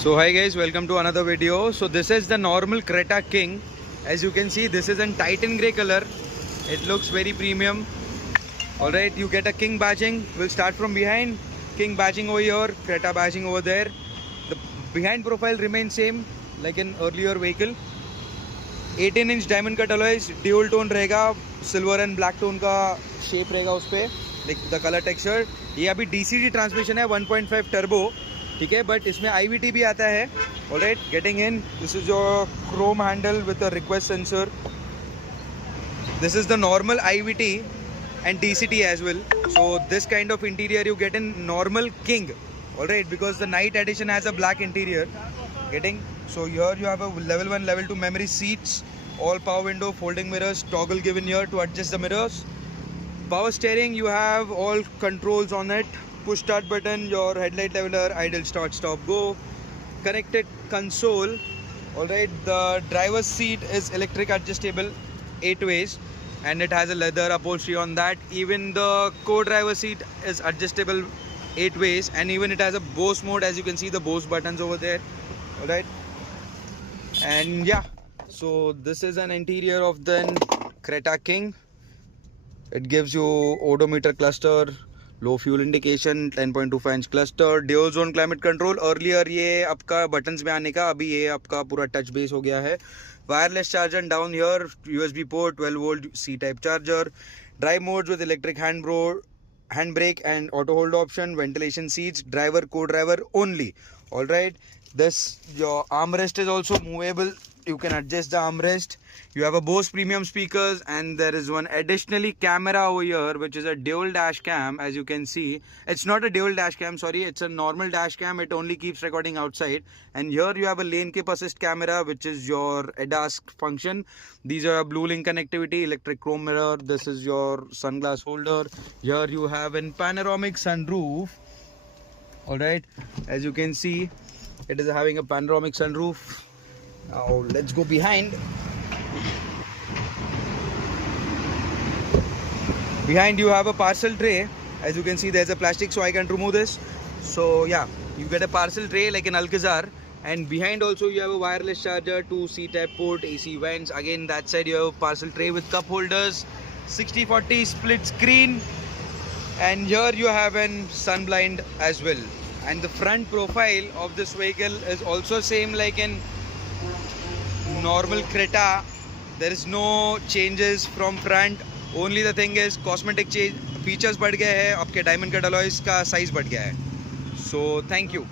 So hi guys, welcome to another video. So this is the normal Creta King. As you can see, this is in Titan grey color. It looks very premium. Alright, you get a King badging. We'll start from behind. King badging over here, Creta badging over there. The behind profile remains same like in earlier vehicle. 18-inch diamond cut alloys, dual tone रहेगा, silver and black tone का shape रहेगा उस पे, like the color texture. ये अभी DCT transmission है 1.5 turbo, ठीक है, but इसमें IVT भी आता है. Alright, getting in. This is your chrome handle with a request sensor. This is the normal IVT and DCT as well. So this kind of interior you get in normal King. Alright, because the night edition has a black interior. Getting. So here you have a level 1, level 2 memory seats, all power window, folding mirrors, toggle given here to adjust the mirrors. Power steering, you have all controls on it. Push start button, your headlight leveler, idle start stop go. Connected console. Alright, the driver's seat is electric adjustable 8 ways and it has a leather upholstery on that. Even the co-driver seat is adjustable 8 ways and even it has a Bose mode, as you can see the Bose buttons over there. Alright, and yeah, so this is an interior of the Creta King. It gives you odometer cluster, low fuel indication, 10.25 inch cluster, dual zone climate control. Earlier ये आपका buttons में आने का, अभी ये आपका पूरा touch base हो गया है. Wireless charger down here, USB port, 12 volt C type charger. Drive modes with electric handbrake and auto hold option. Ventilation seats, driver, co-driver only. Alright, this your armrest is also movable. You can adjust the armrest. You have a Bose premium speakers and there is one additionally camera over here which is a dual dash cam. As you can see, it's not a dual dash cam, sorry, it's a normal dash cam. It only keeps recording outside. And here you have a lane keep assist camera which is your ADAS function. These are blue link connectivity, electric chrome mirror. This is your sunglass holder. Here you have a panoramic sunroof. Alright, as you can see, it is having a panoramic sunroof. Now let's go behind. Behind you have a parcel tray. As you can see, there's a plastic, so I can remove this. So yeah, you get a parcel tray like an Alcazar. And behind also you have a wireless charger, 2 C-type port, AC vents. Again, that side you have a parcel tray with cup holders, 60/40 split screen. And here you have an sun blind as well. And the front profile of this vehicle is also same like in normal Creta. There is no changes from front. Only the thing is cosmetic change, features बढ़ गए हैं, आपके diamond cut alloys का size बढ़ गया है. So thank you.